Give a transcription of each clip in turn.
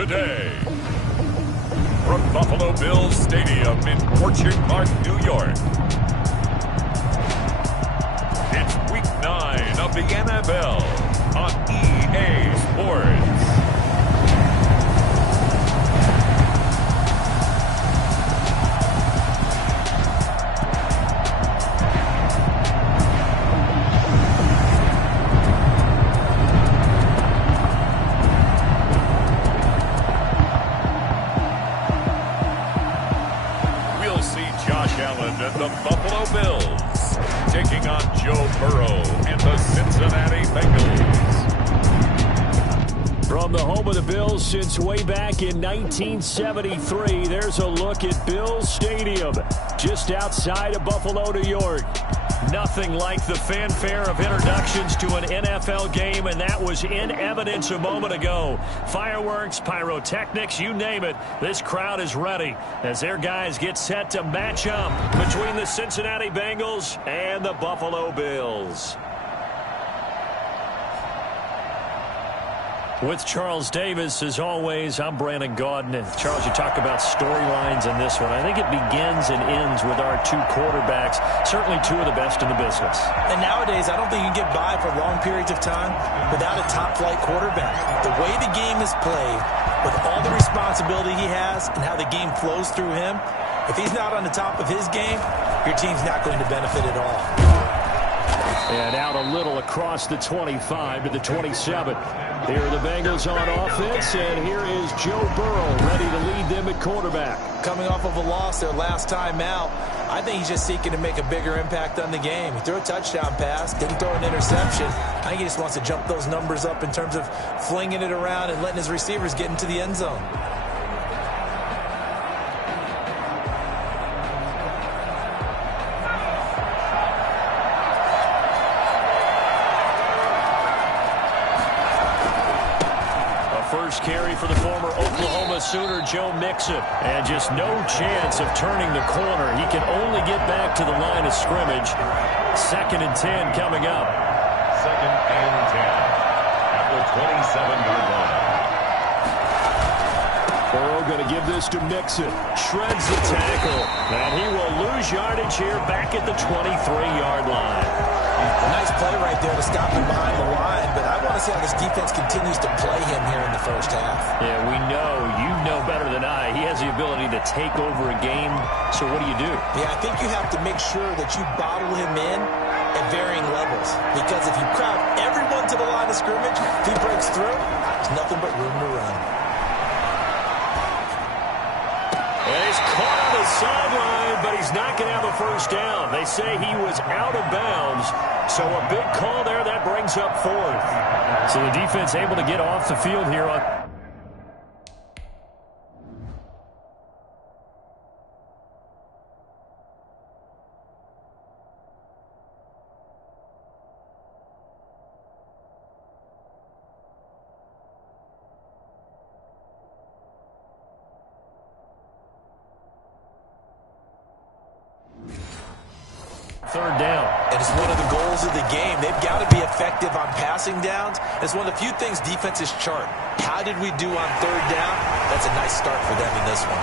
today. From Buffalo Bills Stadium in Orchard Park, New York. It's Week 9 of the NFL on EA Sports. And the Buffalo Bills taking on Joe Burrow and the Cincinnati Bengals. From the home of the Bills since way back in 1973, there's a look at Bills Stadium just outside of Buffalo, New York. Nothing like the fanfare of introductions to an NFL game, and that was in evidence a moment ago. Fireworks, pyrotechnics, you name it. This crowd is ready as their guys get set to match up between the Cincinnati Bengals and the Buffalo Bills. With Charles Davis, as always, I'm Brandon Gaudin. And Charles, you talk about storylines in this one. I think it begins and ends with our two quarterbacks, certainly two of the best in the business. And nowadays, I don't think you can get by for long periods of time without a top-flight quarterback. The way the game is played, with all the responsibility he has and how the game flows through him, if he's not on the top of his game, your team's not going to benefit at all. And out a little across the 25 to the 27. Here are the Bengals on offense, and here is Joe Burrow ready to lead them at quarterback. Coming off of a loss their last time out, I think he's just seeking to make a bigger impact on the game. He threw a touchdown pass, didn't throw an interception. I think he just wants to jump those numbers up in terms of flinging it around and letting his receivers get into the end zone. First carry for the former Oklahoma Sooner, Joe Mixon. And just no chance of turning the corner. He can only get back to the line of scrimmage. 2nd and 10 coming up. 2nd and 10 at the 27-yard line. Burrow going to give this to Mixon. Shreds the tackle. And he will lose yardage here back at the 23-yard line. A nice play right there to stop him behind the line, but I want to see how this defense continues to play him here in the first half. Yeah, we know. You know better than I. He has the ability to take over a game, so what do you do? Yeah, I think you have to make sure that you bottle him in at varying levels, because if you crowd everyone to the line of scrimmage, if he breaks through, there's nothing but room to run. And he's caught on the sideline, but he's not going to have a first down. They say he was out of bounds, so a big call there. That brings up 4th. So the defense able to get off the field here on... Third down. And it's one of the goals of the game. They've got to be effective on passing downs. It's one of the few things defenses chart. How did we do on 3rd down? That's a nice start for them in this one.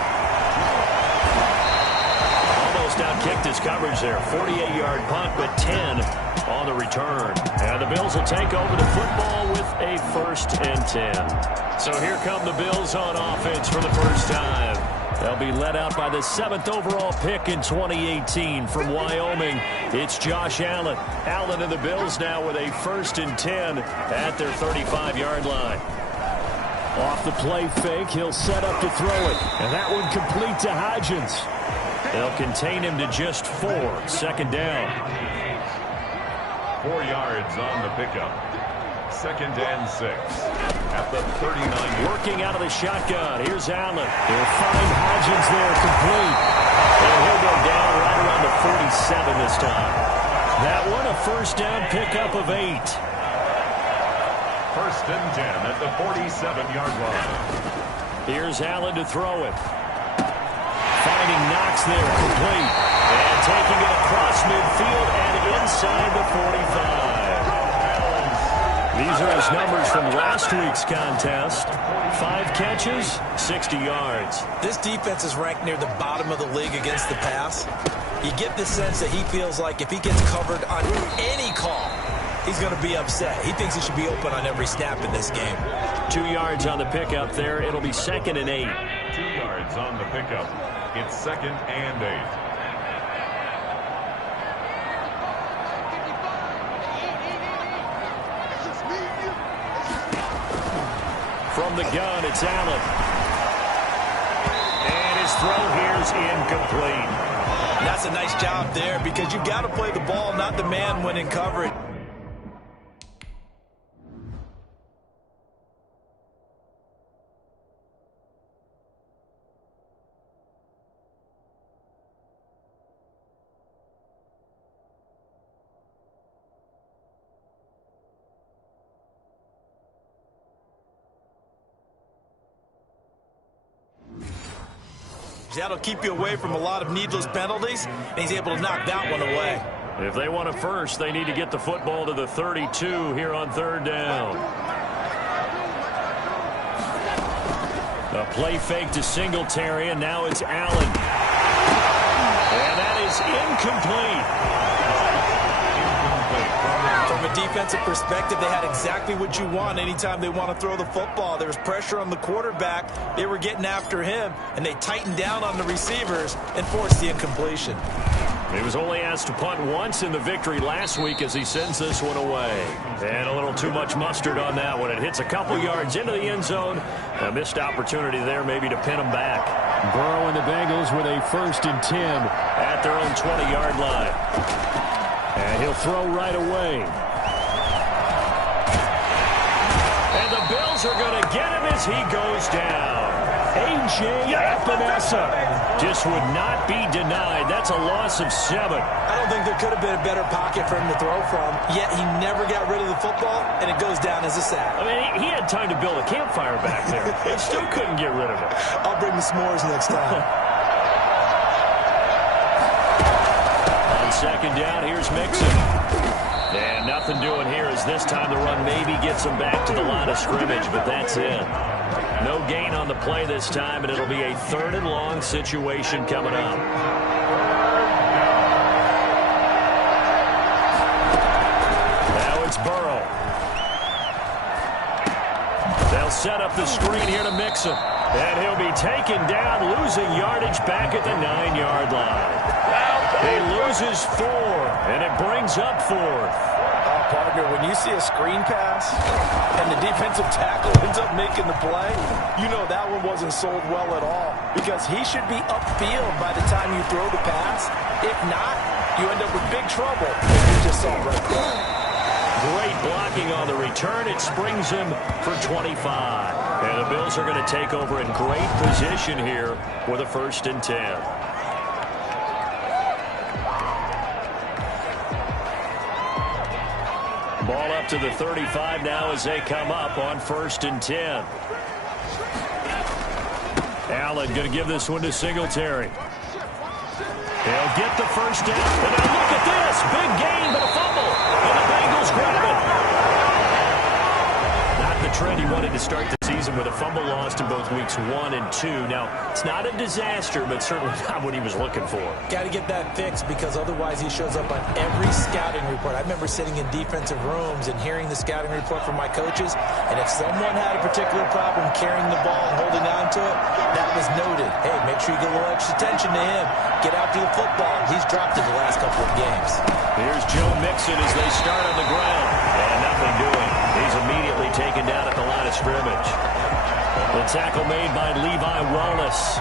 Almost outkicked his coverage there. 48-yard punt, but 10 on the return. And the Bills will take over the football with a 1st and 10. So here come the Bills on offense for the first time. They'll be led out by the 7th overall pick in 2018 from Wyoming. It's Josh Allen. Allen and the Bills now with a 1st and 10 at their 35-yard line. Off the play fake, he'll set up to throw it. And that one complete to Hodgins. They'll contain him to just 4. 2nd down. 4 yards on the pickup. 2nd and 6 at the 39. Working out of the shotgun. Here's Allen. They'll find Hodgins there complete. And he'll go down right around the 47 this time. That one a 1st down pickup of 8. 1st and 10 at the 47-yard line. Here's Allen to throw it. Finding Knox there complete. And taking it across midfield and inside the 45. These are his numbers from last week's contest. 5 catches, 60 yards. This defense is ranked near the bottom of the league against the pass. You get the sense that he feels like if he gets covered on any call, he's going to be upset. He thinks he should be open on every snap in this game. 2 yards on the pickup there. It'll be 2nd and 8. 2 yards on the pickup. It's 2nd and 8. From the gun, it's Allen. And his throw here's incomplete. And that's a nice job there because you've got to play the ball, not the man when in coverage. That'll keep you away from a lot of needless penalties, and he's able to knock that one away. If they want a first, they need to get the football to the 32 here on 3rd down. A play fake to Singletary, and now it's Allen. And that is incomplete. From a defensive perspective, they had exactly what you want anytime they want to throw the football. There was pressure on the quarterback. They were getting after him, and they tightened down on the receivers and forced the incompletion. He was only asked to punt once in the victory last week as he sends this one away. And a little too much mustard on that one. It hits a couple yards into the end zone. A missed opportunity there maybe to pin him back. Burrow and the Bengals with a 1st and 10 at their own 20-yard line. And he'll throw right away. And the Bills are going to get him as he goes down. A.J. Epinesa just would not be denied. That's a loss of 7. I don't think there could have been a better pocket for him to throw from, yet he never got rid of the football, and it goes down as a sack. I mean, he had time to build a campfire back there. He still couldn't get rid of it. I'll bring the s'mores next time. On 2nd down, here's Mixon. And nothing doing here as this time the run maybe gets him back to the line of scrimmage, but that's it. No gain on the play this time, and it'll be a 3rd and long situation coming up. Now it's Burrow. They'll set up the screen here to Mixon. And he'll be taken down, losing yardage back at the 9-yard line. He loses 4, and it brings up 4th. Partner, when you see a screen pass and the defensive tackle ends up making the play, you know that one wasn't sold well at all because he should be upfield by the time you throw the pass. If not, you end up with big trouble. You just saw right there. Great blocking on the return. It springs him for 25. And the Bills are going to take over in great position here with a 1st and 10. Ball up to the 35 now as they come up on 1st and 10. Allen going to give this one to Singletary. He'll get the 1st down. And now look at this. Big gain, but a fumble. And the Bengals grab it. Not the trend he wanted to start the season with a fumble lost in both weeks 1 and 2. Now, it's not a disaster, but certainly not what he was looking for. Got to get that fixed because otherwise he shows up on every scouting report. I remember sitting in defensive rooms and hearing the scouting report from my coaches, and if someone had a particular problem carrying the ball and holding on to it, that was noted. Hey, make sure you get a little extra attention to him. Get after the football. He's dropped it the last couple of games. Here's Joe Mixon as they start on the ground. And nothing doing. He's immediately taken down at the line of scrimmage. The tackle made by Levi Wallace.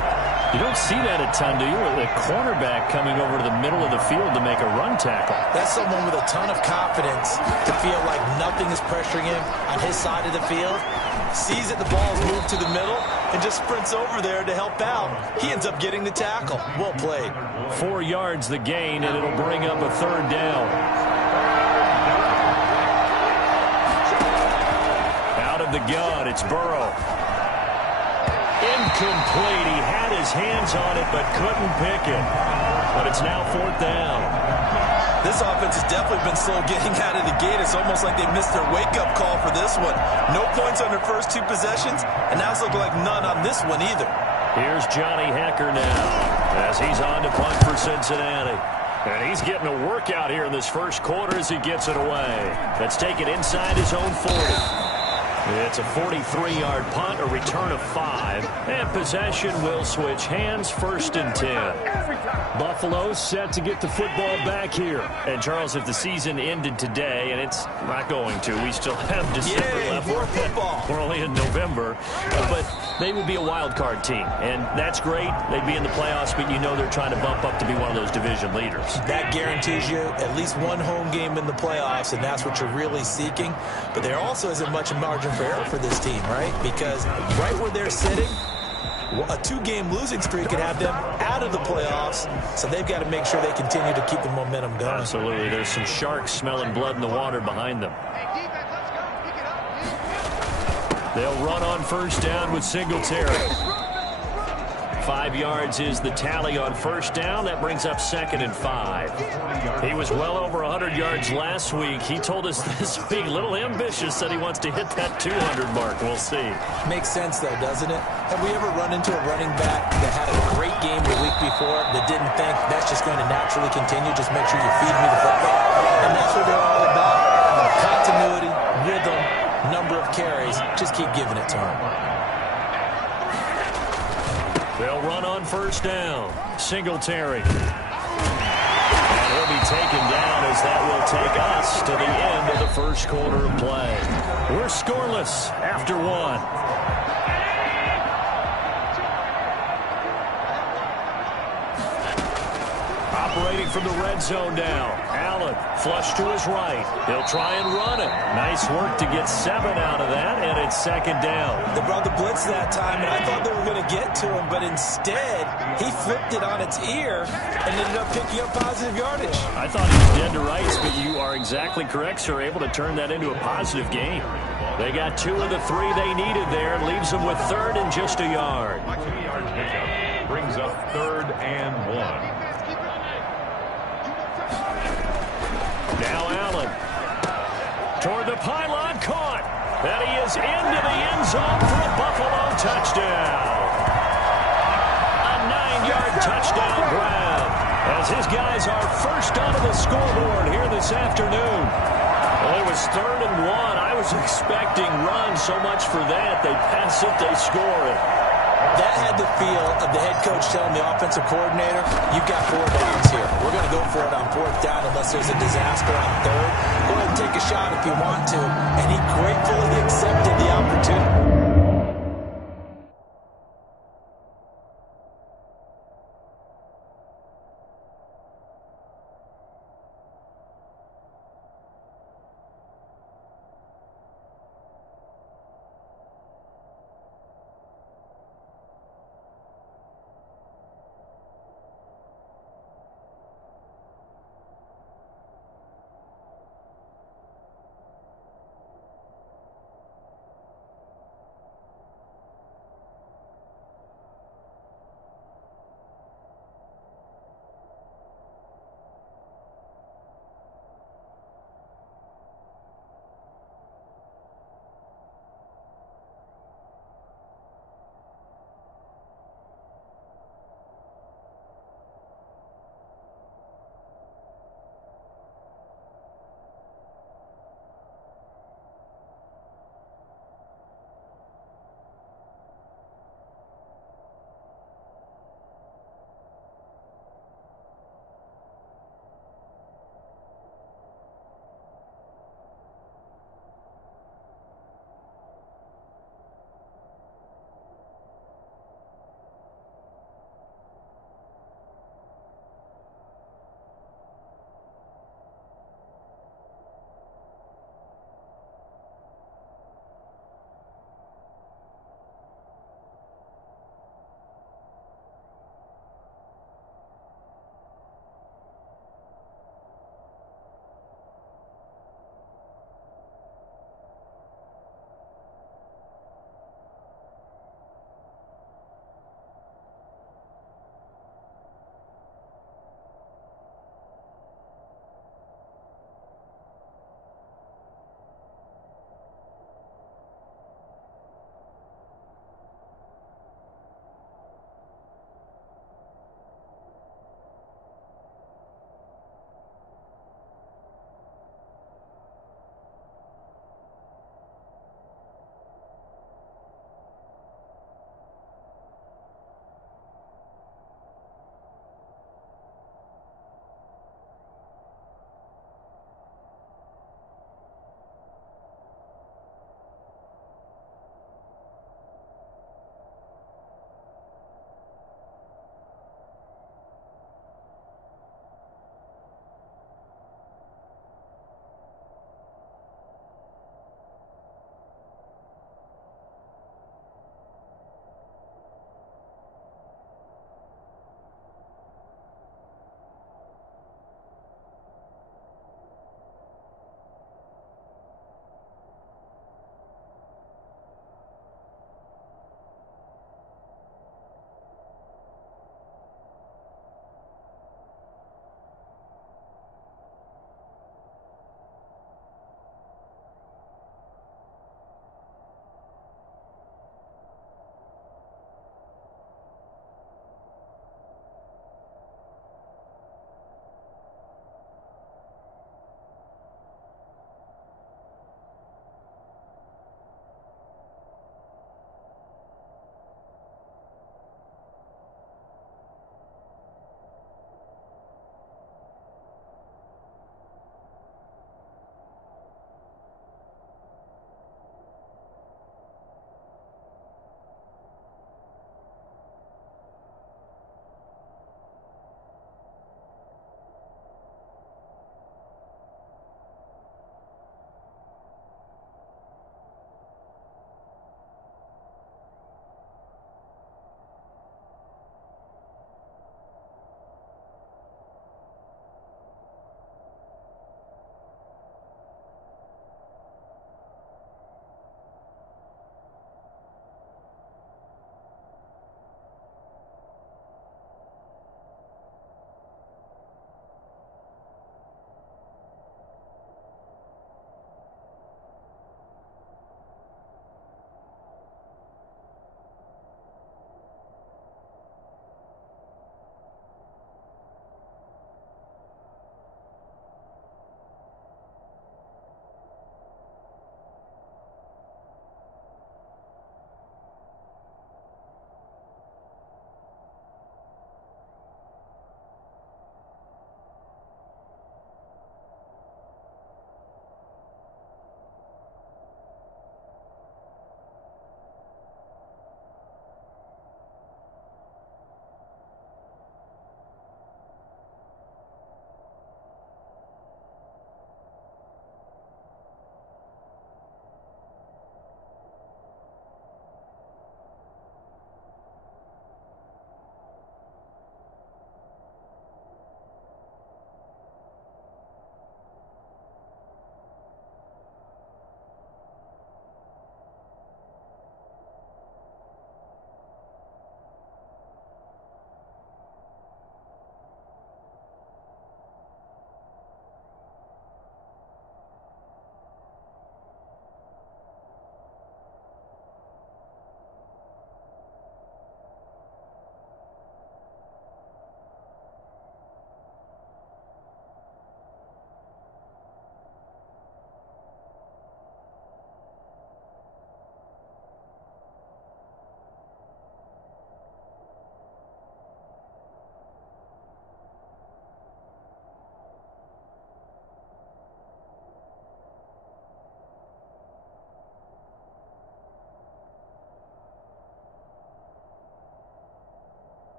You don't see that a ton, do you? The cornerback coming over to the middle of the field to make a run tackle. That's someone with a ton of confidence to feel like nothing is pressuring him on his side of the field. Sees that the ball's moved to the middle and just sprints over there to help out. He ends up getting the tackle. Well played. 4 yards the gain, and it'll bring up a 3rd down. Out of the gun, it's Burrow. Incomplete. He had his hands on it but couldn't pick it. But it's now 4th down. This offense has definitely been slow getting out of the gate. It's almost like they missed their wake-up call for this one. No points on their first 2 possessions, and now it's looking like none on this one either. Here's Johnny Hecker now as he's on to punt for Cincinnati. And he's getting a workout here in this first quarter as he gets it away. Let's take it inside his own 40. It's a 43-yard punt, a return of 5, and possession will switch hands, 1st and 10. Buffalo set to get the football back here. And, Charles, if the season ended today, and it's not going to, we still have December left. More football. We're only in November, but they would be a wild card team, and that's great. They'd be in the playoffs, but you know they're trying to bump up to be one of those division leaders. That guarantees you at least one home game in the playoffs, and that's what you're really seeking. But there also isn't much margin for error for this team, right? Because right where they're sitting, a 2-game losing streak could have them out of the playoffs, so they've got to make sure they continue to keep the momentum going. Absolutely. There's some sharks smelling blood in the water behind them. They'll run on 1st down with Singletary. 5 yards is the tally on 1st down. That brings up 2nd and 5. He was well over 100 yards last week. He told us this week, a little ambitious, said he wants to hit that 200 mark. We'll see. Makes sense, though, doesn't it? Have we ever run into a running back that had a great game the week before that didn't think that's just going to naturally continue? Just make sure you feed me the football. And that's what they're all about. Continuity, rhythm, number of carries. Just keep giving it to them. They'll run on 1st down. Singletary. And he'll be taken down as that will take us to the end of the first quarter of play. We're scoreless after 1. Operating from the red zone now. Allen, flush to his right. He'll try and run it. Nice work to get 7 out of that, and it's 2nd down. They brought the blitz that time, and I thought they were going to get to him, but instead, he flipped it on its ear and ended up picking up positive yardage. I thought he was dead to rights, but you are exactly correct, sir. Able to turn that into a positive gain. They got 2 of the 3 they needed there. Leaves them with 3rd and just a yard. Brings up 3rd and 1. Now Allen. Toward the pylon, caught. And he is into the end zone for a Buffalo touchdown. A 9-yard touchdown grab. As his guys are first onto the scoreboard here this afternoon. Well, it was 3rd and 1. I was expecting runs, so much for that. They pass it, they score it. That had the feel of the head coach telling the offensive coordinator, you've got 4 downs here. We're going to go for it on 4th down unless there's a disaster on 3rd. Go ahead and take a shot if you want to. And he gratefully accepted the opportunity.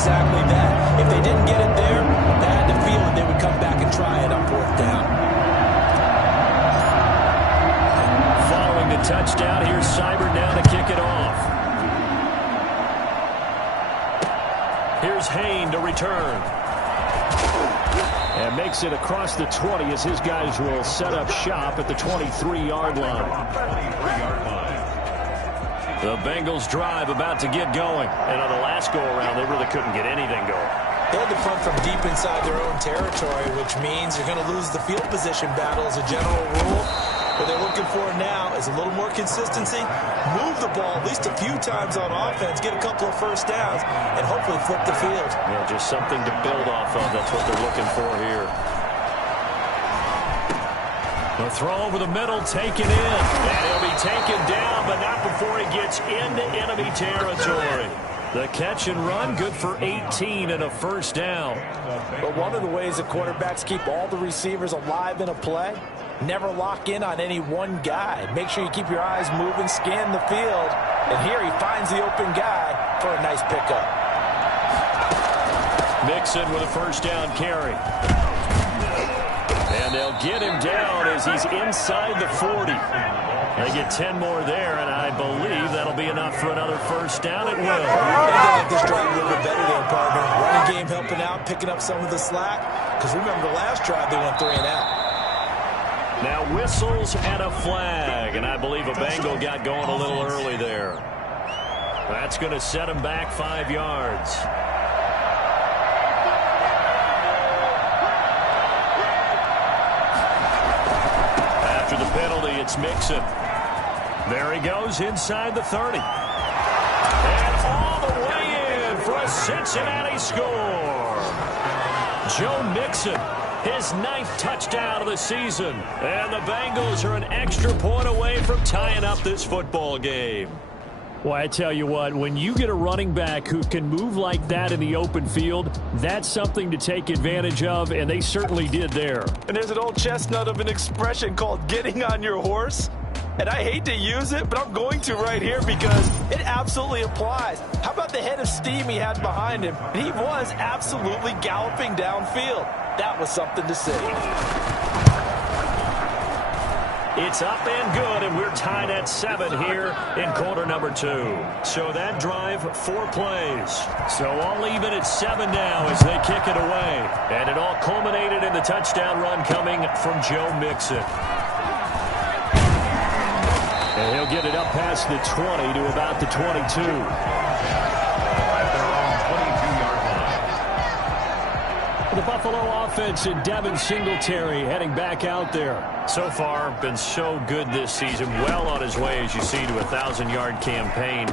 exactly that. If they didn't get it there, they had to feel that they would come back and try it on 4th down. Following the touchdown, here's Seibert now to kick it off. Here's Hain to return. And makes it across the 20 as his guys will set up shop at the 23-yard line. The Bengals drive about to get going. And on the last go-around, they really couldn't get anything going. They had to punt from deep inside their own territory, which means you're going to lose the field position battle as a general rule. What they're looking for now is a little more consistency, move the ball at least a few times on offense, get a couple of first downs, and hopefully flip the field. Yeah, just something to build off of. That's what they're looking for here. The throw over the middle, taken in. And he'll be taken down, but not before he gets into enemy territory. The catch and run, good for 18 and a first down. But one of the ways that quarterbacks keep all the receivers alive in a play, never lock in on any one guy. Make sure you keep your eyes moving, scan the field. And here he finds the open guy for a nice pickup. Mixon with a first down carry. And they'll get him down as he's inside the 40. They get 10 more there, and I believe that'll be enough for another first down. It will. They got this drive a little bit better than partner. Running game helping out, picking up some of the slack. Because remember the last drive, they went 3 and out. Now whistles and a flag, and I believe a Bengal got going a little early there. That's going to set him back 5 yards. After the penalty, it's Mixon. There he goes inside the 30. And all the way in for a Cincinnati score. Joe Mixon, his 9th touchdown of the season. And the Bengals are an extra point away from tying up this football game. Well, I tell you what, when you get a running back who can move like that in the open field, that's something to take advantage of, and they certainly did there. And there's an old chestnut of an expression called getting on your horse. And I hate to use it, but I'm going to right here because it absolutely applies. How about the head of steam he had behind him? And he was absolutely galloping downfield. That was something to see. It's up and good, and we're tied at 7 here in quarter number 2. So that drive, 4 plays. So all even at 7 now as they kick it away. And it all culminated in the touchdown run coming from Joe Mixon. And he'll get it up past the 20 to about the 22. The Buffalo offense and Devin Singletary heading back out there. So far, been so good this season. Well on his way, as you see, to a 1,000-yard campaign.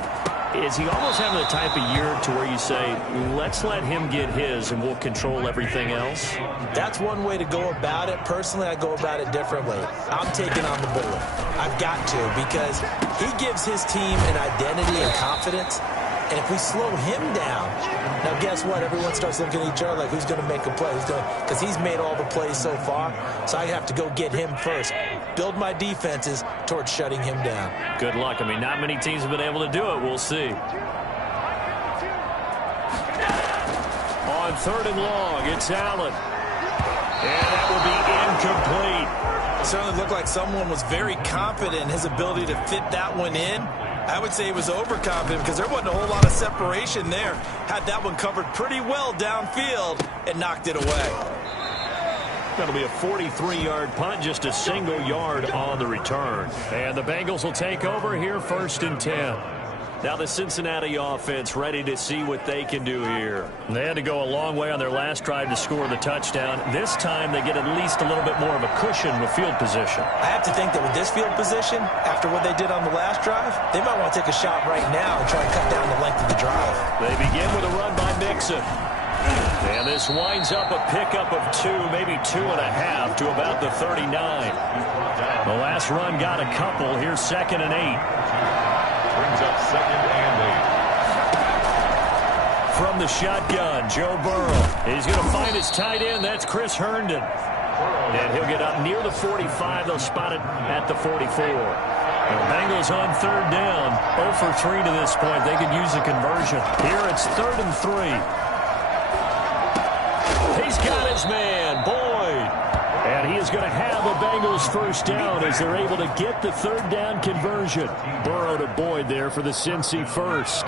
Is he almost having the type of year to where you say, let's let him get his and we'll control everything else? That's one way to go about it. Personally, I go about it differently. I'm taking on the bullet. I've got to, because he gives his team an identity and confidence. And if we slow him down, now guess what? Everyone starts looking at each other like, who's going to make a play? Because he's made all the plays so far. So I have to go get him first. Build my defenses towards shutting him down. Good luck. I mean, not many teams have been able to do it. We'll see. On 3rd and long, it's Allen. And that will be incomplete. It certainly looked like someone was very confident in his ability to fit that one in. I would say he was overconfident because there wasn't a whole lot of separation there. Had that one covered pretty well downfield and knocked it away. That'll be a 43-yard punt, just a single yard on the return. And the Bengals will take over here 1st and 10. Now the Cincinnati offense ready to see what they can do here. They had to go a long way on their last drive to score the touchdown. This time they get at least a little bit more of a cushion with field position. I have to think that with this field position, after what they did on the last drive, they might want to take a shot right now and try and cut down the length of the drive. They begin with a run by Mixon. And this winds up a pickup of 2, maybe 2.5 to about the 39. The last run got a couple. Here's 2nd and 8. Brings up 2nd and 8. From the shotgun, Joe Burrow. He's going to find his tight end. That's Chris Herndon. And he'll get up near the 45. They'll spot it at the 44. The Bengals on 3rd down. 0 for 3 to this point. They could use a conversion. Here it's 3rd and 3. his man, Boyd. And he is going to have a Bengals first down as they're able to get the third down conversion. Burrow to Boyd there for the Cincy first.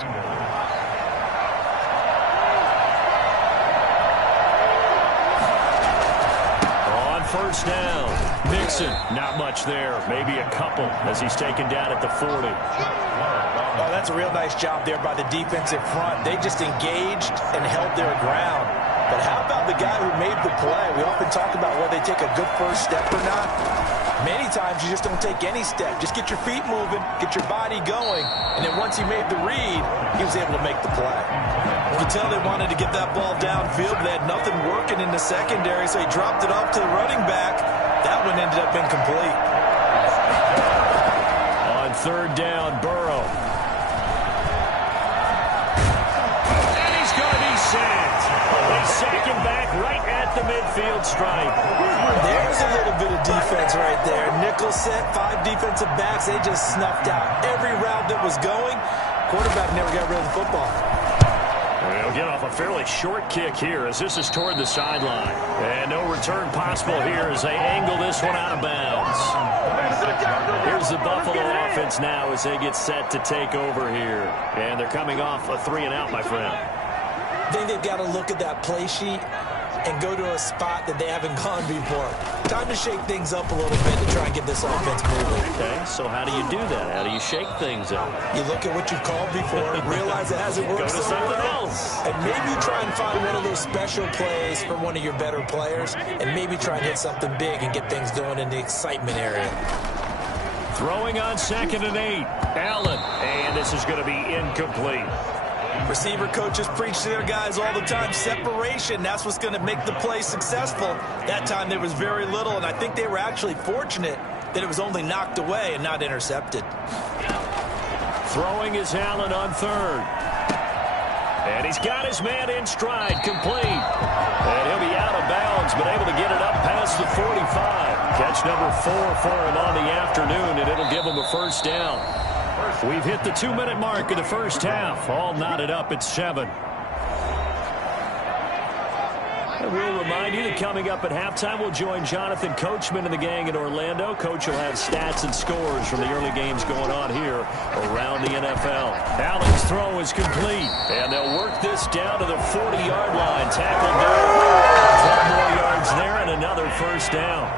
On first down, Mixon, not much there, maybe a couple as he's taken down at the 40. Oh, that's a real nice job there by the defensive front. They just engaged and held their ground. But how about the guy who made the play? We often talk about whether they take a good first step or not. Many times you just don't take any step. Just get your feet moving, get your body going, and then once he made the read, he was able to make the play. You could tell they wanted to get that ball downfield, but they had nothing working in the secondary, so he dropped it off to the running back. That one ended up incomplete. On third down, Burrow. And he's going to be sacked. They sack him back right at the midfield stripe. There's a little bit of defense right there. Nickel set, 5 defensive backs. They just snuffed out every route that was going. Quarterback never got rid of the football. They'll get off a fairly short kick here as this is toward the sideline. And no return possible here as they angle this one out of bounds. Here's the Buffalo offense now as they get set to take over here. And they're coming off a 3-and-out, my friend. I think they've got to look at that play sheet and go to a spot that they haven't gone before. Time to shake things up a little bit to try and get this offense moving. Okay, so how do you do that? How do you shake things up? You look at what you've called before, realize it hasn't worked Go to something else. and maybe try and find one of those special plays for one of your better players, and maybe try and hit something big and get things going in the excitement area. Throwing on 2nd and 8. Allen, and this is going to be incomplete. Receiver coaches preach to their guys all the time. Separation, that's what's going to make the play successful. That time there was very little, and I think they were actually fortunate that it was only knocked away and not intercepted. Throwing is Allen on third. And he's got his man in stride, complete. And he'll be out of bounds, but able to get it up past the 45. Catch number 4 for him on the afternoon, and it'll give him a first down. We've hit the 2-minute mark of the first half. All knotted up at 7. And we'll remind you that coming up at halftime, we'll join Jonathan Coachman and the gang in Orlando. Coach will have stats and scores from the early games going on here around the NFL. Allen's throw is complete, and they'll work this down to the 40-yard line. Tackle down. 12 more yards there and another first down.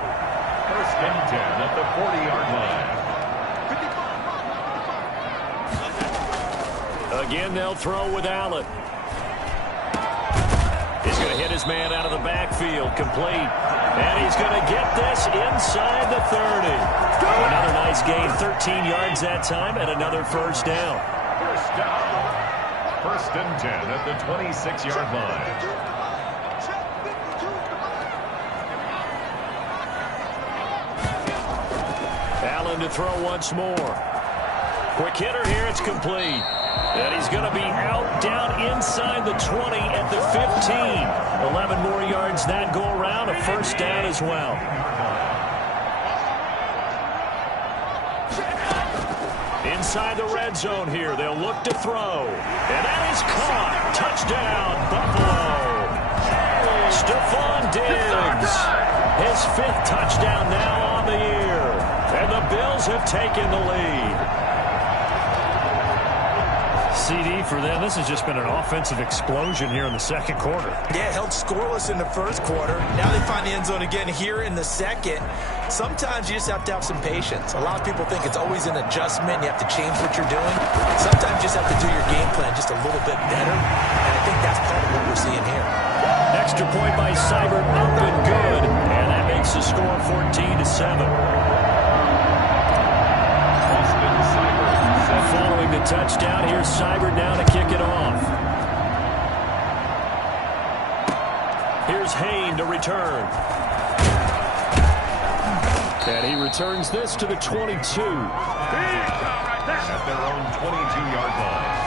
First and 10 at the 40-yard line. Again, they'll throw with Allen. He's going to hit his man out of the backfield, complete. And he's going to get this inside the 30. Another nice gain, 13 yards that time, and another first down. First down. First and 10 at the 26-yard line. Allen to throw once more. Quick hitter here, it's complete. And he's going to be out down inside the 20 at the 15. 11 more yards that go around, a first down as well. Inside the red zone here, they'll look to throw. And that is caught. Touchdown, Buffalo. Stephon Diggs. His 5th touchdown now on the year. And the Bills have taken the lead. CD for them. This has just been an offensive explosion here in the second quarter. Yeah, held scoreless in the first quarter. Now they find the end zone again here in the second. Sometimes you just have to have some patience. A lot of people think it's always an adjustment. You have to change what you're doing. Sometimes you just have to do your game plan just a little bit better. And I think that's part of what we're seeing here. Extra point by Seibert, up and good. And that makes the score 14-7. Following the touchdown, here's Seibert now to kick it off. Here's Hain to return. And he returns this to the 22. At their own 22-yard line.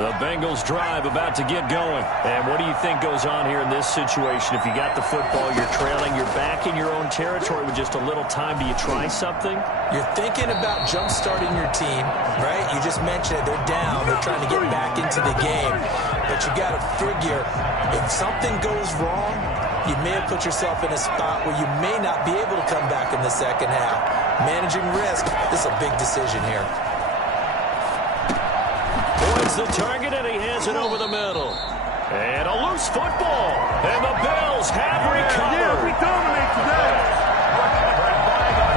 The Bengals drive about to get going. And what do you think goes on here in this situation? If you got the football, you're trailing, you're back in your own territory with just a little time. Do you try something? You're thinking about jump-starting your team, right? You just mentioned it. They're down. They're trying to get back into the game. But you got to figure, if something goes wrong, you may have put yourself in a spot where you may not be able to come back in the second half. Managing risk, this is a big decision here. Points the target, and he hands it over the middle. And a loose football. And the Bills have recovered. Yeah, we dominate today.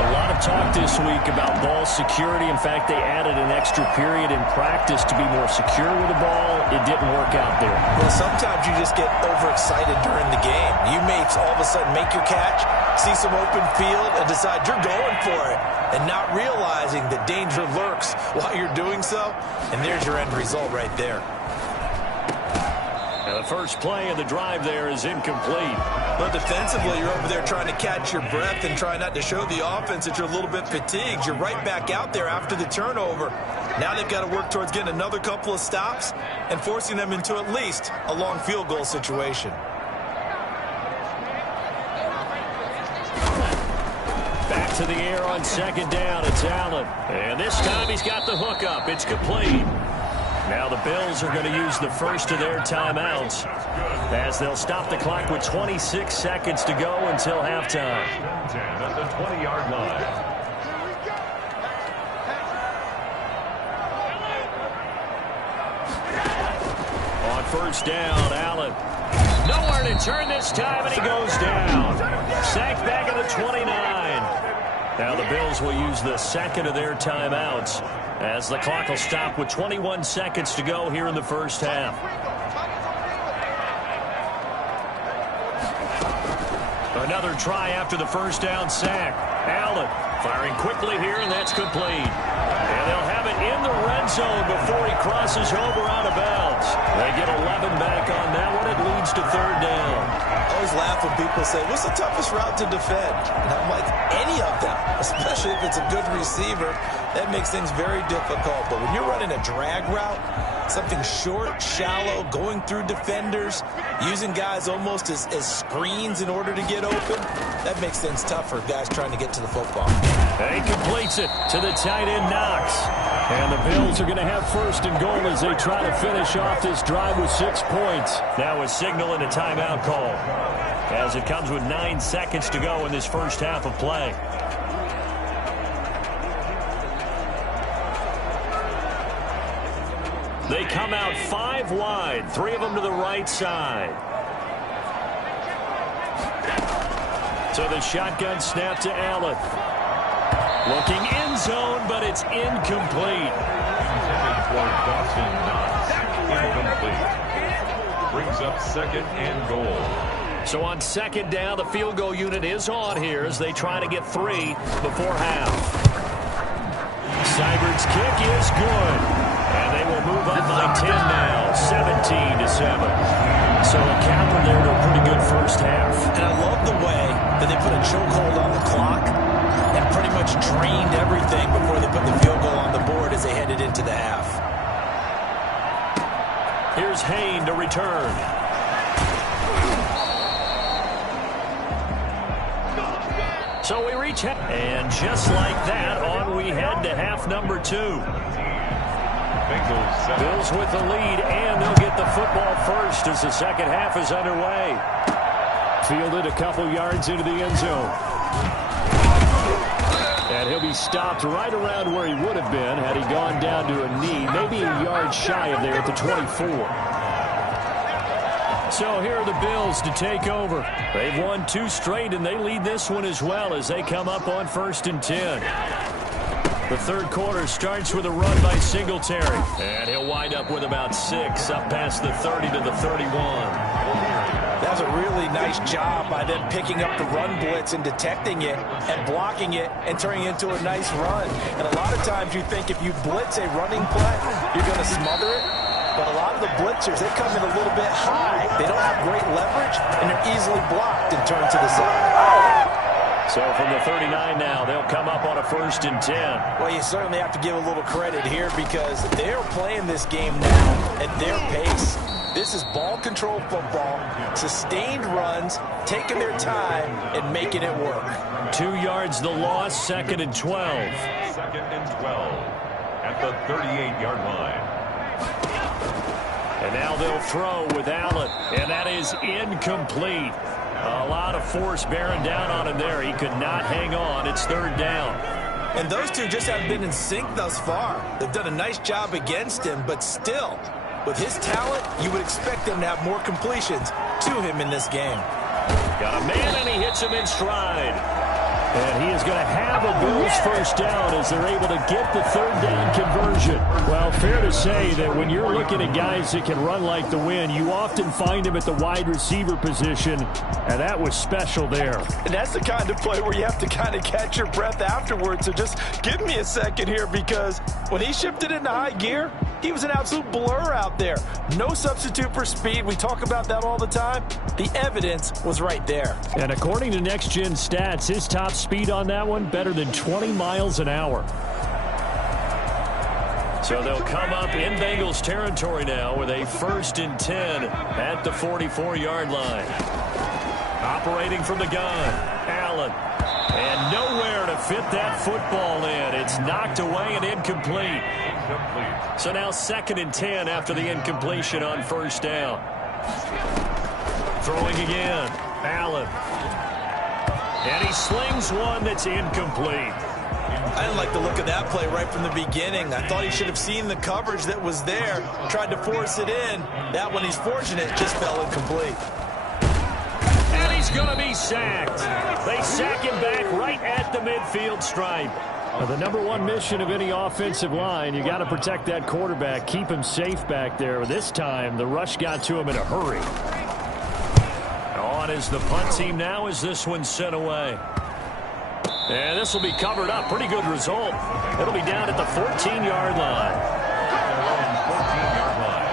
A lot of talk this week about ball security. In fact, they added an extra period in practice to be more secure with the ball. It didn't work out there. Well, sometimes you just get overexcited during the game. You may all of a sudden make your catch, see some open field, and decide you're going for it, and not realizing the danger lurks while you're doing so. And there's your end result right there. Now the first play of the drive there is incomplete. But defensively, you're over there trying to catch your breath and try not to show the offense that you're a little bit fatigued. You're right back out there after the turnover. Now they've got to work towards getting another couple of stops and forcing them into at least a long field goal situation. Back to the air on second down. It's Allen. And this time he's got the hook up. It's complete. Now the Bills are going to use the first of their timeouts as they'll stop the clock with 26 seconds to go until halftime. 10 at the 20-yard line. On first down, Allen. Nowhere to turn this time, and he goes down. Sacked back at the 29. Now the Bills will use the second of their timeouts as the clock will stop with 21 seconds to go here in the first half. Another try after the first down sack. Allen firing quickly here, and that's complete. And they'll have it in the red zone before he crosses over out of bounds. They get 11 back on that one. It leads to third down. I always laugh when people say, what's the toughest route to defend? And I'm like, any of them, especially if it's a good receiver. That makes things very difficult. But when you're running a drag route, something short, shallow, going through defenders, using guys almost as screens in order to get open, that makes things tough for guys trying to get to the football. And he completes it to the tight end, Knox. And the Bills are going to have first and goal as they try to finish off this drive with 6 points. Now a signal and a timeout call as it comes with 9 seconds to go in this first half of play. They come out 5 wide, 3 of them to the right side. So the shotgun snap to Allen. Looking end zone, but it's incomplete. Incomplete. Brings up second and goal. So on second down, the field goal unit is on here as they try to get 3 before half. Seibert's kick is good. And they will move up by 10 now, 17-7. So a counter there to a pretty good first half. And I love the way that they put a chokehold on the clock and pretty much drained everything before they put the field goal on the board as they headed into the half. Here's Hayne to return. So we reach, and just like that, on we head to half number 2. Bills with the lead, and they'll get the football first as the second half is underway. Fielded a couple yards into the end zone. And he'll be stopped right around where he would have been had he gone down to a knee, maybe a yard shy of there at the 24. So here are the Bills to take over. They've won 2 straight, and they lead this one as well as they come up on 1st and 10. The third quarter starts with a run by Singletary. And he'll wind up with about 6 up past the 30 to the 31. That's a really nice job by them picking up the run blitz and detecting it and blocking it and turning it into a nice run. And a lot of times you think if you blitz a running play, you're going to smother it. But a lot of the blitzers, they come in a little bit high. They don't have great leverage, and they're easily blocked and turned to the side. So from the 39 now, they'll come up on a 1st and 10. Well, you certainly have to give a little credit here because they're playing this game now at their pace. This is ball control football, sustained runs, taking their time and making it work. 2 yards the loss, 2nd and 12. 2nd and 12 at the 38-yard line. And now they'll throw with Allen, and that is incomplete. A lot of force bearing down on him there. He could not hang on. It's 3rd down. And those two just haven't been in sync thus far. They've done a nice job against him, but still, with his talent, you would expect them to have more completions to him in this game. Got a man, and he hits him in stride. And he is going to have a Bills 1st down as they're able to get the 3rd down conversion. Well, fair to say that when you're looking at guys that can run like the wind, you often find them at the wide receiver position, and that was special there. And that's the kind of play where you have to kind of catch your breath afterwards. So just give me a second here because when he shifted into high gear, he was an absolute blur out there. No substitute for speed. We talk about that all the time. The evidence was right there. And according to Next Gen Stats, his top speed on that one, better than 20 miles an hour. So they'll come up in Bengals territory now with a 1st and 10 at the 44-yard line. Operating from the gun, Allen. And nowhere to fit that football in. It's knocked away and incomplete. So now 2nd and 10 after the incompletion on 1st down. Throwing again, Allen. And he slings one that's incomplete. I didn't like the look of that play right from the beginning. I thought he should have seen the coverage that was there, tried to force it in. That one, he's fortunate, just fell incomplete. And he's going to be sacked. They sack him back right at the midfield stripe. Now, the number one mission of any offensive line, you got to protect that quarterback, keep him safe back there. This time, the rush got to him in a hurry. On is the punt team now as this one's sent away. And this will be covered up. Pretty good result. It'll be down at the 14-yard line.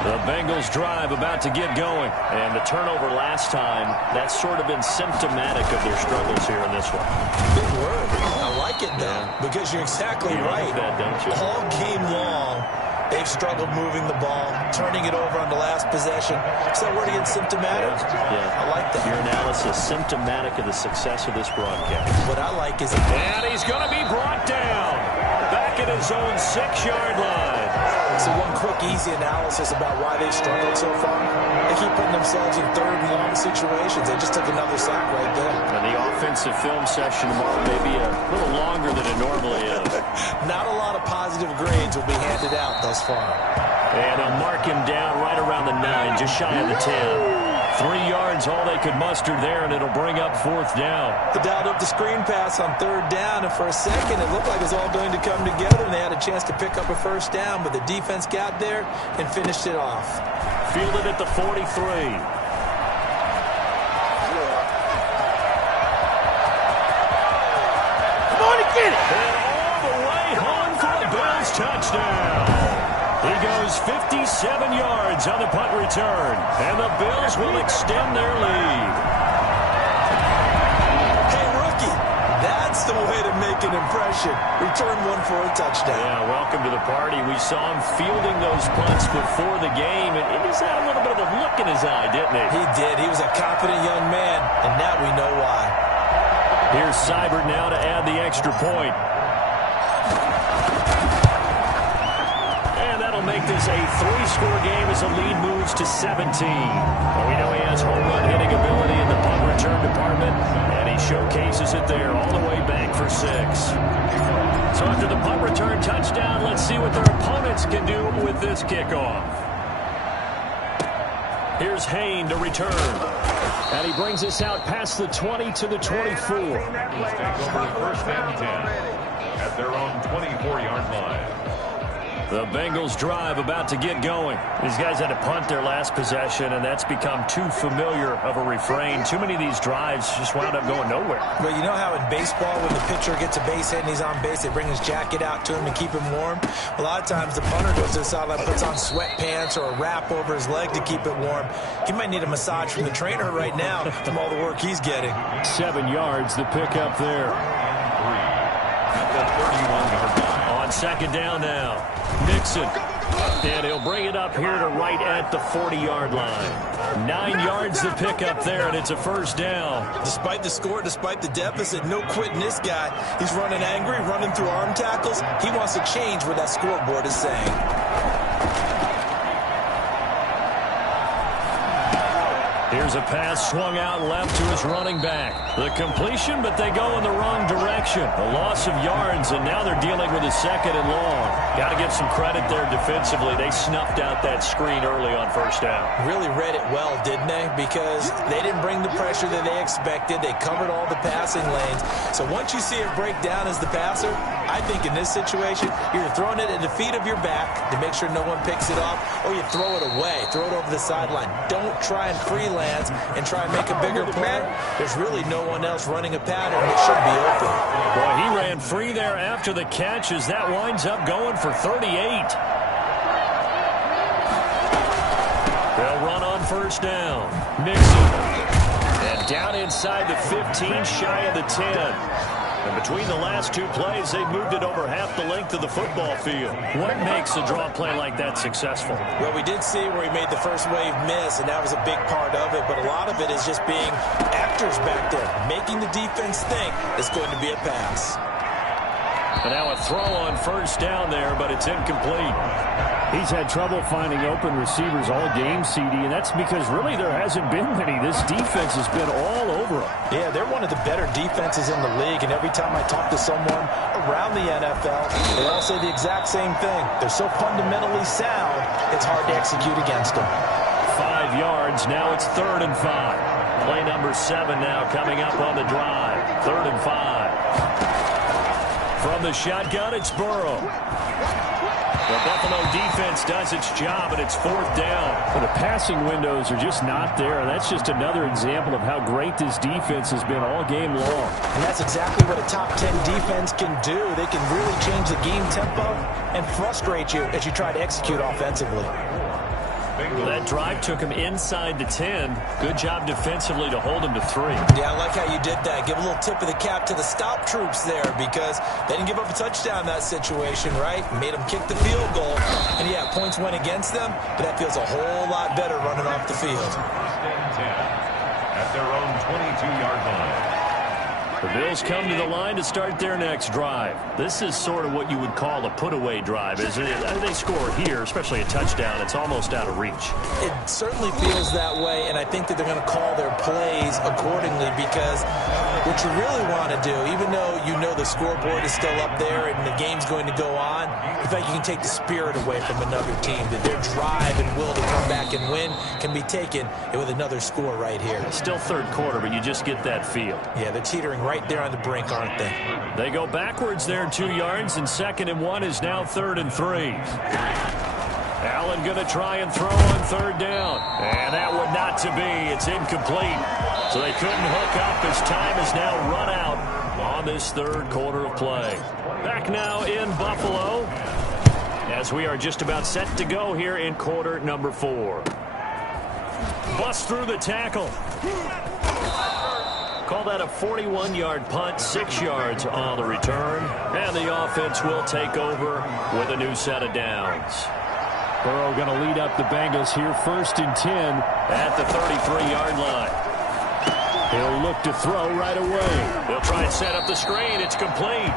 The Bengals drive about to get going. And the turnover last time, that's sort of been symptomatic of their struggles here in this one. Big word. I like it, though, because you're exactly right. Like that, don't you? All game long, they've struggled moving the ball, turning it over on the last possession. Is that word again, symptomatic? Yeah. I like that. Your analysis, symptomatic of the success of this broadcast. What I like is... And he's going to be brought down. Back at his own 6-yard line. So one quick, easy analysis about why they've struggled so far. They keep putting themselves in 3rd and long situations. They just took another sack right there. And the offensive film session tomorrow may be a little longer than it normally is. Not a lot of positive grades will be handed out thus far. And they'll mark him down right around the 9, just shy of the 10. 3 yards, all they could muster there, and it'll bring up 4th down. They dialed up the screen pass on 3rd down, and for a second, it looked like it was all going to come together, and they had a chance to pick up a 1st down, but the defense got there and finished it off. Fielded at the 43. Come on and get it! And all the way home for a Bills touchdown. He goes 57 yards on the punt return, and the Bills will extend their lead. Hey, rookie, that's the way to make an impression. Return one for a touchdown. Yeah, welcome to the party. We saw him fielding those punts before the game, and he just had a little bit of a look in his eye, didn't he? He did. He was a confident young man, and now we know why. Here's Seibert now to add the extra point. Make this a 3-score game as the lead moves to 17. Well, we know he has home run hitting ability in the punt return department, and he showcases it there all the way back for 6. So after the punt return touchdown, let's see what their opponents can do with this kickoff. Here's Hayne to return. And he brings us out past the 20 to the 24. He's taking over the 1st and 10 at their own 24-yard line. The Bengals drive about to get going. These guys had to punt their last possession, and that's become too familiar of a refrain. Too many of these drives just wound up going nowhere. Well, you know how in baseball when the pitcher gets a base hit and he's on base, they bring his jacket out to him to keep him warm? A lot of times the punter goes to the sideline, puts on sweatpants or a wrap over his leg to keep it warm. He might need a massage from the trainer right now from all the work he's getting. 7 yards, the pickup there. At the 31-yard line. On second down now. Mixon. And he'll bring it up here to right at the 40-yard line. 9 yards the pickup there, and it's a first down. Despite the score, despite the deficit, no quitting this guy. He's running angry, running through arm tackles. He wants to change what that scoreboard is saying. Here's a pass swung out left to his running back. The completion, but they go in the wrong direction. A loss of yards, and now they're dealing with a second and long. Got to give some credit there defensively. They snuffed out that screen early on first down. Really read it well, didn't they? Because they didn't bring the pressure that they expected. They covered all the passing lanes. So once you see it break down as the passer, I think in this situation, you're throwing it at the feet of your back to make sure no one picks it off, or you throw it away, throw it over the sideline. Don't try and freelance and try and make a bigger play. There's really no one else running a pattern that should be open. Boy, he ran free there after the catch as that winds up going for 38. They'll run on first down. Mixon. And down inside the 15, shy of the 10. And between the last two plays, they moved it over half the length of the football field. What makes a draw play like that successful? Well, we did see where he made the first wave miss, and that was a big part of it. But a lot of it is just being actors back there, making the defense think it's going to be a pass. And now a throw on first down there, but it's incomplete. He's had trouble finding open receivers all game, CD, and that's because really there hasn't been many. This defense has been all over him. Yeah, they're one of the better defenses in the league, and every time I talk to someone around the NFL, they all say the exact same thing. They're so fundamentally sound, it's hard to execute against them. 5 yards, now it's 3rd and 5. Play number 7 now coming up on the drive. 3rd and 5. From the shotgun, it's Burrow. The Buffalo defense does its job, and it's 4th down. Well, the passing windows are just not there. That's just another example of how great this defense has been all game long. And that's exactly what a top 10 defense can do. They can really change the game tempo and frustrate you as you try to execute offensively. That drive took him inside the 10. Good job defensively to hold him to 3. Yeah, I like how you did that. Give a little tip of the cap to the stop troops there because they didn't give up a touchdown in that situation, right? Made them kick the field goal. And, yeah, points went against them, but that feels a whole lot better running off the field. At their own 22-yard line. The Bills come to the line to start their next drive. This is sort of what you would call a put-away drive, isn't it? They score here, especially a touchdown. It's almost out of reach. It certainly feels that way, and I think that they're going to call their plays accordingly because what you really want to do, even though you know the scoreboard is still up there and the game's going to go on, in fact, you can take the spirit away from another team, that their drive and will to come back and win can be taken with another score right here. Still 3rd quarter, but you just get that feel. Yeah, they're teetering right there on the brink, aren't they? They go backwards there 2 yards, and 2nd and 1 is now 3rd and 3. Allen going to try and throw on 3rd down. And that one not to be. It's incomplete. So they couldn't hook up as time is now run out on this 3rd quarter of play. Back now in Buffalo as we are just about set to go here in quarter number 4. Bust through the tackle. Call that a 41-yard punt, 6 yards on the return. And the offense will take over with a new set of downs. Burrow going to lead up the Bengals here, 1st and 10. At the 33-yard line. He'll look to throw right away. They'll try and set up the screen. It's complete.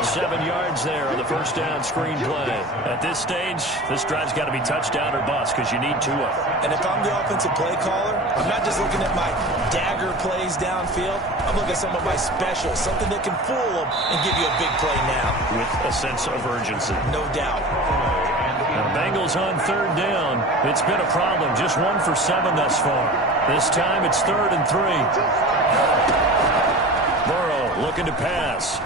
7 yards there on the first down screen play. At this stage, this drive's got to be touchdown or bust because you need 2 of them. And if I'm the offensive play caller, I'm not just looking at my dagger plays downfield. I'm looking at some of my specials, something that can fool them and give you a big play now. With a sense of urgency. No doubt. Now, Bengals on 3rd down. It's been a problem. Just 1 for 7 thus far. This time it's 3rd and 3. Burrow looking to pass.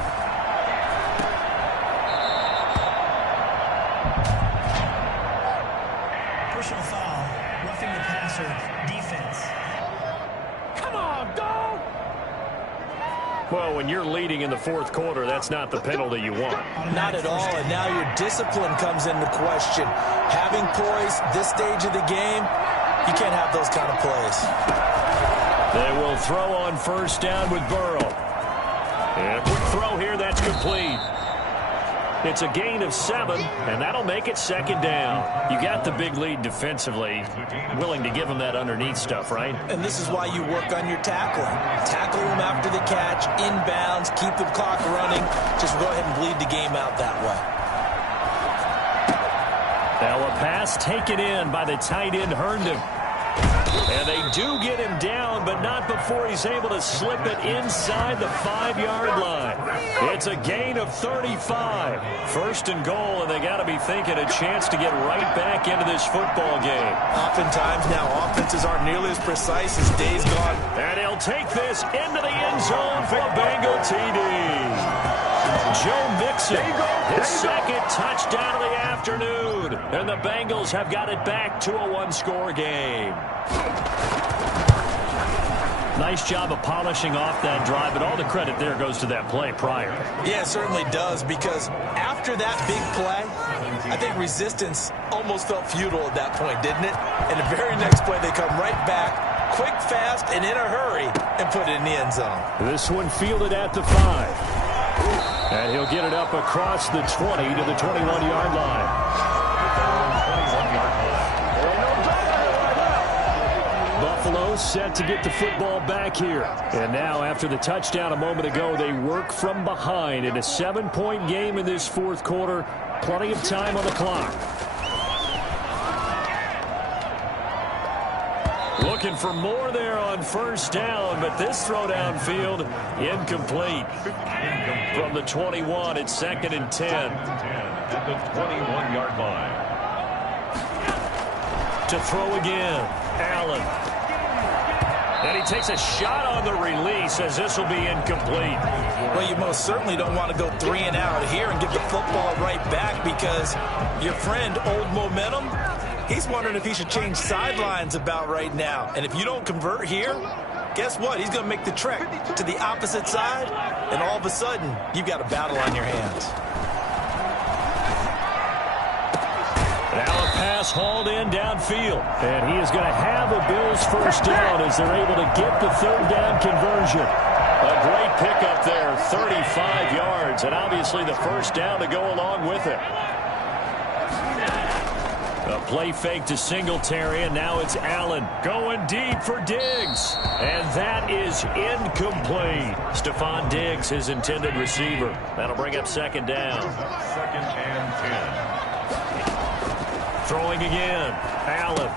when you're leading in the fourth quarter, that's not the penalty you want. Not at all, and now your discipline comes into question. Having poise this stage of the game, you can't have those kind of plays. They will throw on first down with Burrow. And a quick throw here, that's complete. It's a gain of 7, and that'll make it second down. You got the big lead defensively. Willing to give them that underneath stuff, right? And this is why you work on your tackling. Tackle them after the catch, inbounds, keep the clock running. Just go ahead and bleed the game out that way. Now a pass taken in by the tight end Herndon. And they do get him down, but not before he's able to slip it inside the 5-yard line. It's a gain of 35. First and goal, and they got to be thinking a chance to get right back into this football game. Oftentimes now offenses aren't nearly as precise as days gone. And he'll take this into the end zone for a Bengal TD. Joe Mixon, his second touchdown of the afternoon. And the Bengals have got it back to a one-score game. Nice job of polishing off that drive, but all the credit there goes to that play prior. Yeah, it certainly does, because after that big play, I think resistance almost felt futile at that point, didn't it? And the very next play, they come right back, quick, fast, and in a hurry, and put it in the end zone. This one fielded at the 5. And he'll get it up across the 20 to the 21-yard line. Buffalo set to get the football back here. And now, after the touchdown a moment ago, they work from behind in a 7-point game in this fourth quarter. Plenty of time on the clock. Looking for more there on first down, but this throw downfield incomplete. From the 21, it's second and 10. At the 21-yard line. To throw again, Allen. And he takes a shot on the release as this will be incomplete. Well, you most certainly don't want to go 3 and out here and get the football right back, because your friend, Old Momentum, he's wondering if he should change sidelines about right now. And if you don't convert here, guess what? He's going to make the trek to the opposite side, and all of a sudden, you've got a battle on your hands. Now a pass hauled in downfield. And he is going to have a Bills first down as they're able to get the third down conversion. A great pickup there, 35 yards, and obviously the first down to go along with it. A play fake to Singletary, and now it's Allen going deep for Diggs. And that is incomplete. Stephon Diggs, his intended receiver. That'll bring up second down. Second and 10. Throwing again, Allen.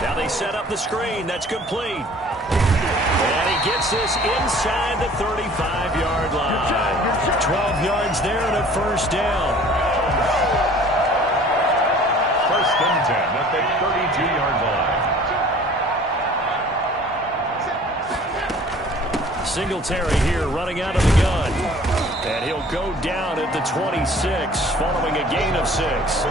Now they set up the screen. That's complete. And he gets this inside the 35-yard line. 12 yards there and a first down. First and 10 at the 32-yard line. Singletary here running out of the gun. And he'll go down at the 26 following a gain of 6.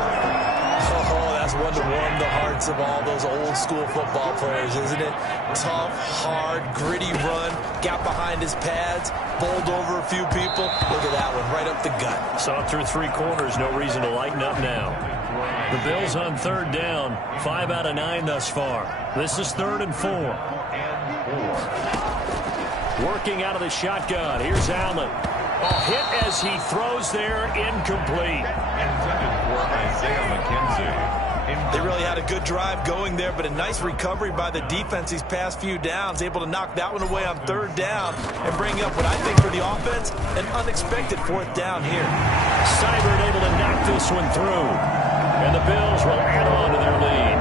Oh, that's one to warm the hearts of all those old school football players, isn't it? Tough, hard, gritty run, got behind his pads, bowled over a few people. Look at that one, right up the gut. Saw it through 3 quarters, no reason to lighten up now. The Bills on third down, 5 out of 9 thus far. This is 3rd and 4. Working out of the shotgun, here's Allen. A hit as he throws there, incomplete. Intended for Isaiah McKenzie. They really had a good drive going there, but a nice recovery by the defense these past few downs, able to knock that one away on third down and bring up what I think for the offense, an unexpected 4th down here. Seibert able to knock this one through, and the Bills will add on to their lead.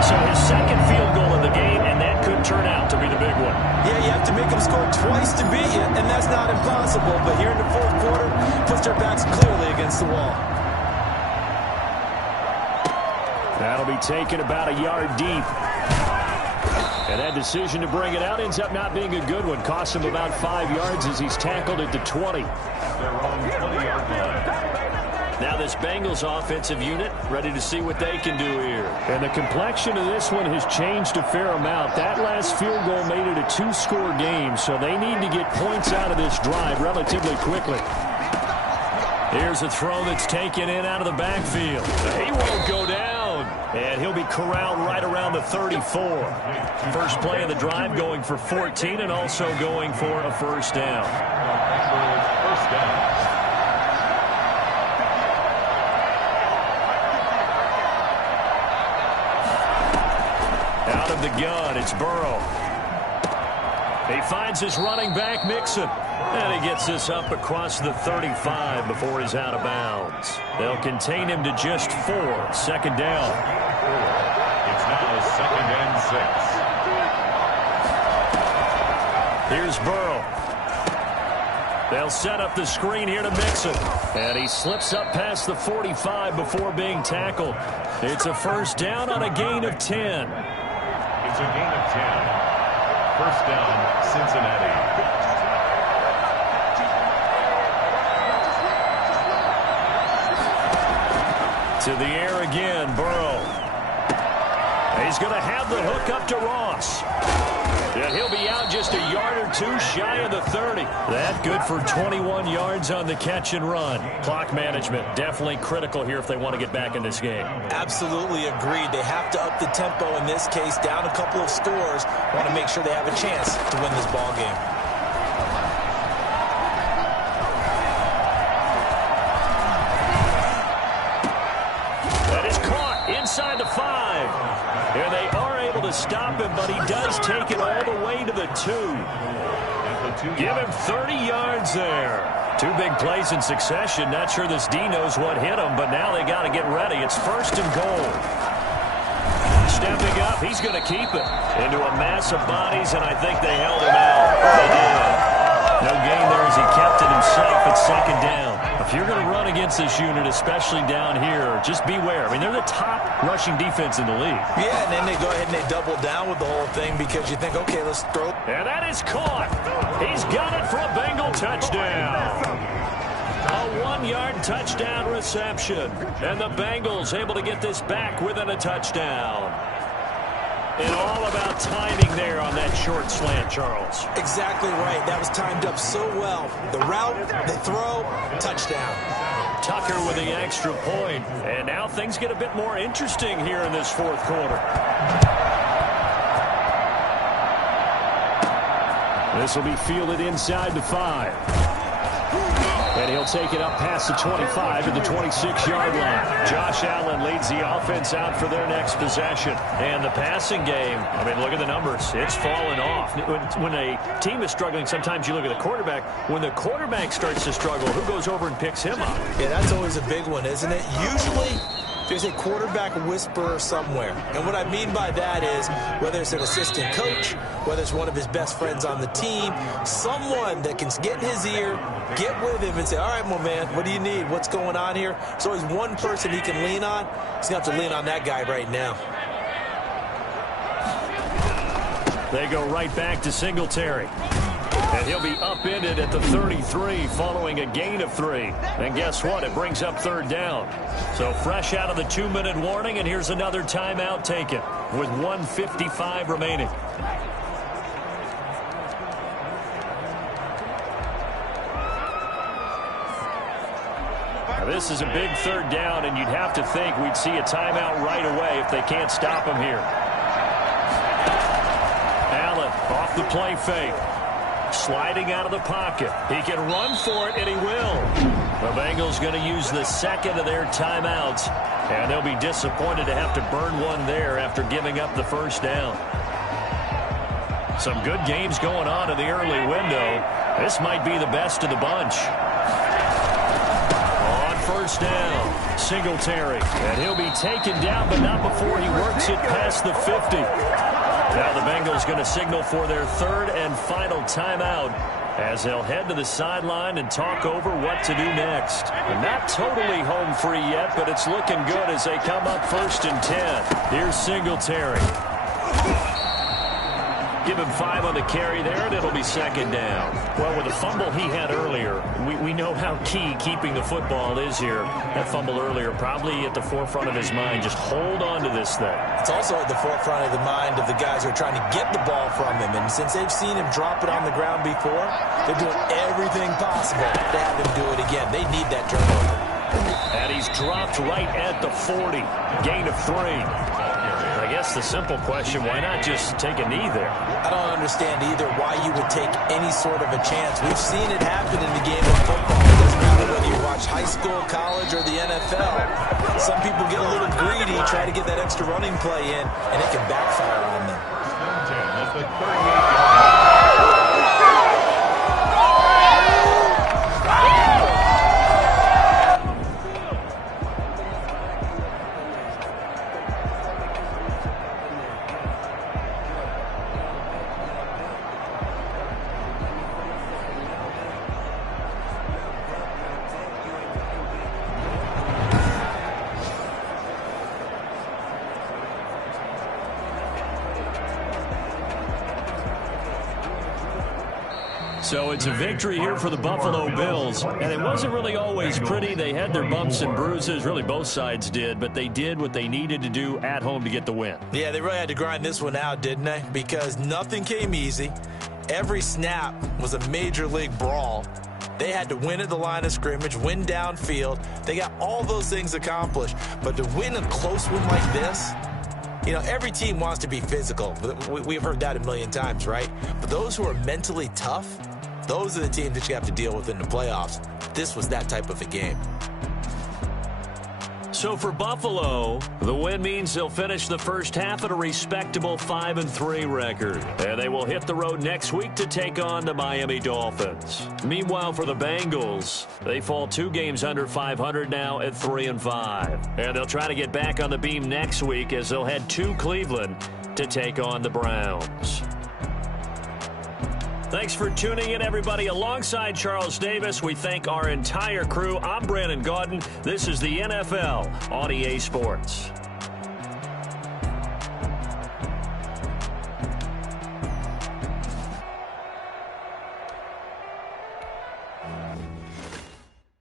So his second field goal in the game, and that could turn out to be the big one. Yeah, you have to make them score twice to beat you, and that's not impossible. But here in the fourth quarter, puts their backs clearly against the wall. That'll be taken about a yard deep. And that decision to bring it out ends up not being a good one. Costs him about 5 yards as he's tackled at the 20. Their own 20-yard line. Now this Bengals offensive unit ready to see what they can do here. And the complexion of this one has changed a fair amount. That last field goal made it a 2-score game, so they need to get points out of this drive relatively quickly. Here's a throw that's taken in out of the backfield. He won't go down, and he'll be corralled right around the 34. First play of the drive going for 14 and also going for a first down. First down. Out of the gun, it's Burrow. He finds his running back, Mixon. And he gets this up across the 35 before he's out of bounds. They'll contain him to just 4. Second down. It's now 2nd and 6. Here's Burrow. They'll set up the screen here to Mixon. And he slips up past the 45 before being tackled. It's a first down on a gain of 10. It's a gain of 10. First down, Cincinnati. To the air again, Burrow. He's going to have the hook up to Ross. And he'll be out just a yard or two shy of the 30. That good for 21 yards on the catch and run. Clock management definitely critical here if they want to get back in this game. Absolutely agreed. They have to up the tempo in this case, down a couple of scores. Want to make sure they have a chance to win this ball game. Inside the 5. And they are able to stop him, but he does take it all the way to the 2. Give him 30 yards there. 2 big plays in succession. Not sure this D knows what hit him, but now they got to get ready. It's 1st and goal. Stepping up, he's going to keep it. Into a mass of bodies, and I think they held him out. They did. No gain there as he kept it himself at 2nd down. If you're going to run against this unit, especially down here, just beware. I mean, they're the top rushing defense in the league. Yeah, and then they go ahead and they double down with the whole thing because you think, okay, let's throw. And that is caught. He's got it for a Bengal touchdown. A 1-yard touchdown reception. And the Bengals able to get this back within a touchdown. And all about timing there on that short slant, Charles. Exactly right. That was timed up so well. The route, the throw, touchdown. Tucker with the extra point. And now things get a bit more interesting here in this 4th quarter. This will be fielded inside the 5. And he'll take it up past the 25 to the 26-yard line. Josh Allen leads the offense out for their next possession. And the passing game, I mean, look at the numbers. It's fallen off. When a team is struggling, sometimes you look at the quarterback. When the quarterback starts to struggle, who goes over and picks him up? Yeah, that's always a big one, isn't it? Usually, there's a quarterback whisperer somewhere. And what I mean by that is whether it's an assistant coach, whether it's one of his best friends on the team, someone that can get in his ear, get with him and say, all right, my man, what do you need? What's going on here? So there's one person he can lean on. He's going to have to lean on that guy right now. They go right back to Singletary. And he'll be upended at the 33 following a gain of 3. And guess what? It brings up 3rd down. So fresh out of the 2-minute warning, and here's another timeout taken with 1:55 remaining. Now this is a big 3rd down, and you'd have to think we'd see a timeout right away if they can't stop him here. Allen off the play fake. Sliding out of the pocket. He can run for it, and he will. The Bengals going to use the 2nd of their timeouts, and they'll be disappointed to have to burn one there after giving up the 1st down. Some good games going on in the early window. This might be the best of the bunch. On 1st down, Singletary, and he'll be taken down, but not before he works it past the 50. Now the Bengals going to signal for their 3rd and final timeout as they'll head to the sideline and talk over what to do next. And not totally home free yet, but it's looking good as they come up 1st and 10. Here's Singletary. Give him 5 on the carry there, and it'll be second down. Well, with the fumble he had earlier, we know how key keeping the football is here. That fumble earlier probably at the forefront of his mind. Just hold on to this thing. It's also at the forefront of the mind of the guys who are trying to get the ball from him. And since they've seen him drop it on the ground before, they're doing everything possible to have him do it again. They need that turnover. And he's dropped right at the 40. Gain of 3. I guess the simple question, why not just take a knee there? I don't understand either why you would take any sort of a chance. We've seen it happen in the game of football. It doesn't matter whether you watch high school, college, or the NFL. Some people get a little greedy, try to get that extra running play in, and it can backfire on them. That's the 38-yard. So it's a victory here for the Buffalo Bills, and it wasn't really always pretty. They had their bumps and bruises, really both sides did, but they did what they needed to do at home to get the win. Yeah, they really had to grind this one out, didn't they? Because nothing came easy. Every snap was a major league brawl. They had to win at the line of scrimmage, win downfield. They got all those things accomplished, but to win a close one like this, you know, every team wants to be physical. We've heard that a million times, right? But those who are mentally tough, those are the teams that you have to deal with in the playoffs. This was that type of a game. So for Buffalo, the win means they'll finish the first half at a respectable 5-3 record. And they will hit the road next week to take on the Miami Dolphins. Meanwhile, for the Bengals, they fall 2 games under 500 now at 3-5. And they'll try to get back on the beam next week as they'll head to Cleveland to take on the Browns. Thanks for tuning in, everybody. Alongside Charles Davis, we thank our entire crew. I'm Brandon Gaudin. This is the NFL on EA Sports.